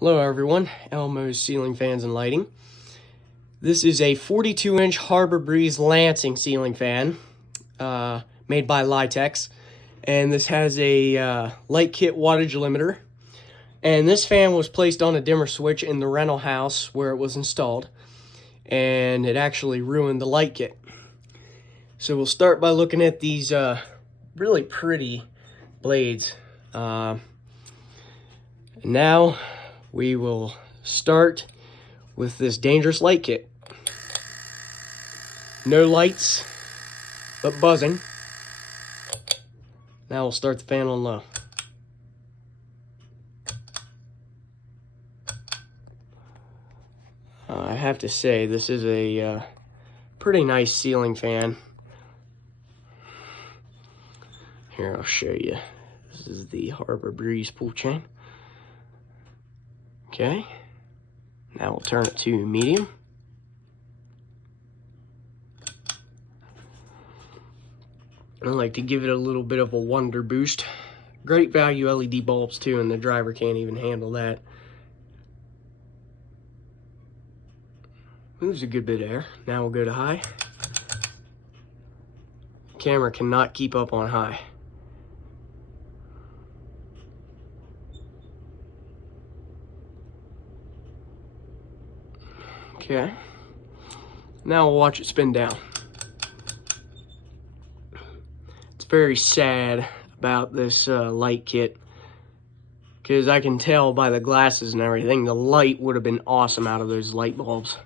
Hello everyone, Elmo's Ceiling Fans and Lighting. This is a 42-inch Harbor Breeze Lansing ceiling fan made by Wattage, and this has a light kit wattage limiter. And this fan was placed on a dimmer switch in the rental house where it was installed, and it actually ruined the light kit. So we'll start by looking at these really pretty blades. Now we will start with this dangerous light kit. No lights, but buzzing. Now we'll start the fan on low. I have to say, this is a pretty nice ceiling fan. Here, I'll show you. This is the Harbor Breeze pull chain. Okay, now we'll turn it to medium. I like to give it a little bit of a wonder boost. Great value LED bulbs too, and the driver can't even handle that. Moves a good bit of air. Now we'll go to high. Camera cannot keep up on high. Okay, now we'll watch it spin down. It's very sad about this light kit, because I can tell by the glasses and everything, the light would have been awesome out of those light bulbs.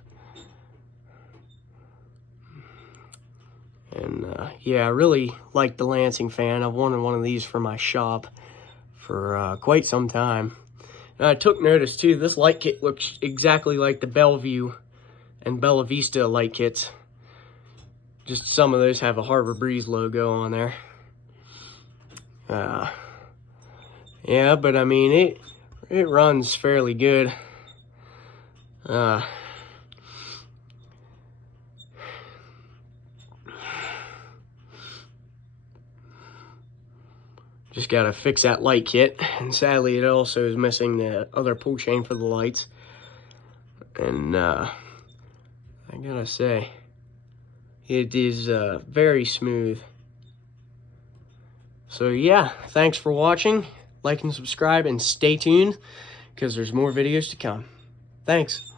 And yeah, I really like the Lansing fan. I've wanted one of these for my shop for quite some time. And I took notice too, this light kit looks exactly like the Bellevue and Bella Vista light kits. Just some of those have a Harbor Breeze logo on there. Yeah, but I mean, it runs fairly good. Just gotta fix that light kit, and sadly it also is missing the other pull chain for the lights. And I gotta say, it is very smooth. So yeah, thanks for watching. Like and subscribe, and stay tuned, because there's more videos to come. Thanks.